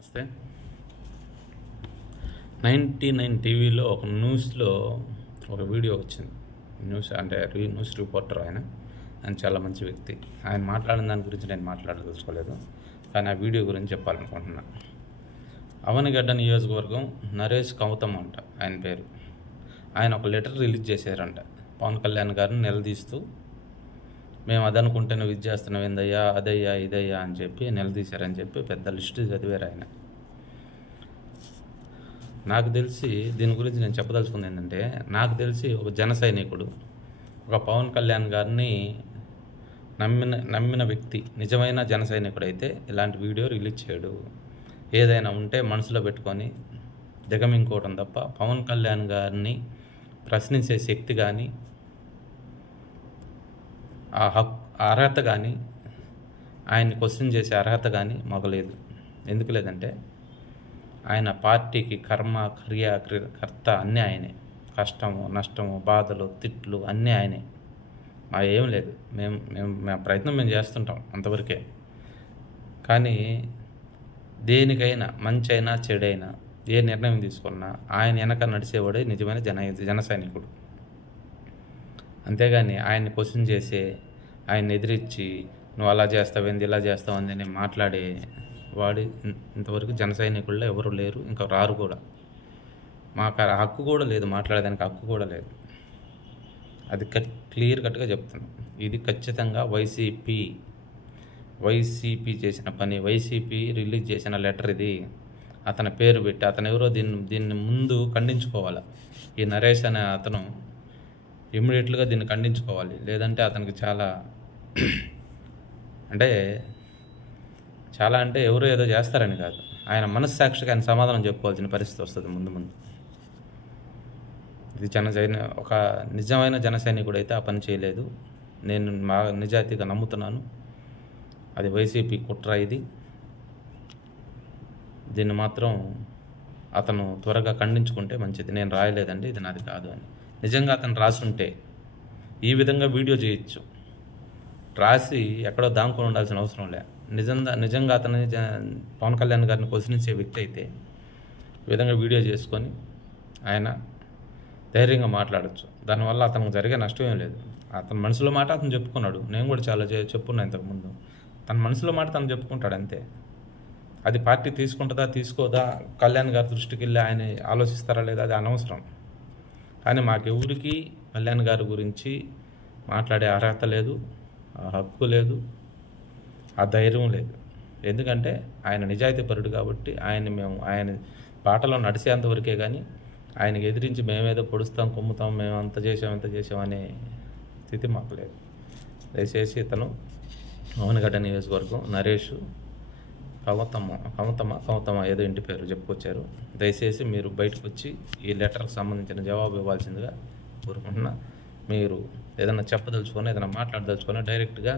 నమస్తే. 99 టీవీలో ఒక న్యూస్లో ఒక వీడియో వచ్చింది. న్యూస్ రిపోర్టర్ ఆయన చాలా మంచి వ్యక్తి. ఆయన మాట్లాడిన దాని గురించి నేను మాట్లాడదలుచుకోలేదు, కానీ ఆ వీడియో గురించి చెప్పాలనుకుంటున్నా. అవనిగడ్డ నియోజకవర్గం నరేష్ కౌతమ్ అంట ఆయన పేరు. ఆయన ఒక లెటర్ రిలీజ్ చేశారంట పవన్ కళ్యాణ్ గారిని నిలదీస్తూ. మేము అదనుకుంటే నువ్వు ఇది చేస్తున్నావు ఏందయ్యా, అదయ్యా, ఇదయ్యా అని చెప్పి నిలదీశారని చెప్పి పెద్ద లిస్టు చదివారు ఆయన. నాకు తెలిసి దీని గురించి నేను చెప్పదలుచుకుంది ఏంటంటే, నాకు తెలిసి ఒక జన సైనికుడు, ఒక పవన్ కళ్యాణ్ గారిని నమ్మిన వ్యక్తి, నిజమైన జన సైనికుడు అయితే ఇలాంటి వీడియో రిలీజ్ చేయడు. ఏదైనా ఉంటే మనసులో పెట్టుకొని దిగమింగుకోవడం తప్ప పవన్ కళ్యాణ్ గారిని ప్రశ్నించే శక్తి కానీ, ఆ అర్హత కానీ, ఆయన్ని క్వశ్చన్ చేసే అర్హత కానీ మాకు లేదు. ఎందుకు లేదంటే, ఆయన పార్టీకి కర్త అన్నీ ఆయనే. కష్టము, నష్టము, బాధలు, తిట్లు అన్నీ ఆయనే. మా ఏం లేదు. మేము ప్రయత్నం మేము చేస్తుంటాం అంతవరకే. కానీ దేనికైనా, మంచి అయినా చెడైనా, ఏ నిర్ణయం తీసుకున్నా ఆయన వెనక నడిచేవాడే నిజమైన జన సైనికుడు. అంతేగాని ఆయన్ని క్వశ్చన్ చేసే, ఆయన్ని ఎదిరించి నువ్వు అలా చేస్తావేంది, ఇలా చేస్తావంది అని మాట్లాడే వాడి ఇంతవరకు జన సైనికుల్లో ఎవరు లేరు, ఇంకా రారు కూడా. మాకు ఆ హక్కు కూడా లేదు, మాట్లాడేదానికి హక్కు కూడా లేదు. అది క్లియర్ కట్గా చెప్తున్నాం. ఇది ఖచ్చితంగా వైసీపీ చేసిన పని. వైసీపీ రిలీజ్ చేసిన లెటర్ ఇది. అతని పేరు పెట్టి అతను ఎవరో దీన్ని ముందు ఖండించుకోవాలి. ఈ నరేష్ అనే అతను ఇమ్మీడియట్గా దీన్ని ఖండించుకోవాలి. లేదంటే అతనికి చాలా అంటే ఎవరో ఏదో చేస్తారని కాదు, ఆయన మనస్సాక్షికి ఆయన సమాధానం చెప్పుకోవాల్సిన పరిస్థితి వస్తుంది ముందు. ఇది ఒక నిజమైన జన సైనికుడు అయితే ఆ పని చేయలేదు. నేను నిజాయితీగా నమ్ముతున్నాను. అది వైసీపీ కుట్ర. దీన్ని మాత్రం అతను త్వరగా ఖండించుకుంటే మంచిది. నేను రాయలేదండి, ఇది నాది కాదు అని. నిజంగా అతను రాసుంటే ఈ విధంగా వీడియో చేయొచ్చు. రాసి ఎక్కడో దాంకొని ఉండాల్సిన అవసరం లే. నిజంగా అతను పవన్ కళ్యాణ్ గారిని క్వశ్చనించే వ్యక్తి అయితే ఈ విధంగా వీడియో చేసుకొని ఆయన ధైర్యంగా మాట్లాడచ్చు. దానివల్ల అతనికి జరిగే నష్టం ఏం లేదు. అతని మనసులో మాట అతను చెప్పుకున్నాడు. నేను కూడా చాలా చెప్పున్నా ఇంతకుముందు. తన మనసులో మాట తను చెప్పుకుంటాడు అంతే. అది పార్టీ తీసుకుంటుందా తీసుకోదా, కళ్యాణ్ గారి దృష్టికి వెళ్ళి ఆయన ఆలోచిస్తారా లేదా, అది అనవసరం. కానీ మాకెవరికి కళ్యాణ్ గారి గురించి మాట్లాడే అర్హత లేదు, ఆ హక్కు లేదు, ఆ ధైర్యం లేదు. ఎందుకంటే ఆయన నిజాయితీపరుడు కాబట్టి ఆయన బాటలో నడిచేంతవరకే కానీ ఆయనకి ఎదిరించి మేమేదో పొడుస్తాం, కొమ్ముతాం, మేము అంత చేసాం అనే స్థితి మాకు లేదు. దయచేసి ఇతను అవనిగడ్డ నియోజకవర్గం నరేష్ కౌతమ ఏదో ఇంటి పేరు చెప్పుకొచ్చారు. దయచేసి మీరు బయటకు వచ్చి ఈ లెటర్కి సంబంధించిన జవాబు ఇవ్వాల్సిందిగా కోరుకుంటున్నా. మీరు ఏదైనా చెప్పదలుచుకొని, ఏదైనా మాట్లాడదలుచుకొని డైరెక్ట్గా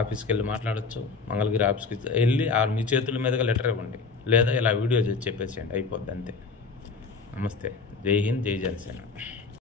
ఆఫీస్కి వెళ్ళి మాట్లాడచ్చు. మంగళగిరి ఆఫీస్కి వెళ్ళి మీ చేతుల మీదుగా లెటర్ ఇవ్వండి, లేదా ఇలా వీడియో చేసి చెప్పేసేయండి, అయిపోద్ది అంతే. నమస్తే. జై హింద్, జై జనసేన.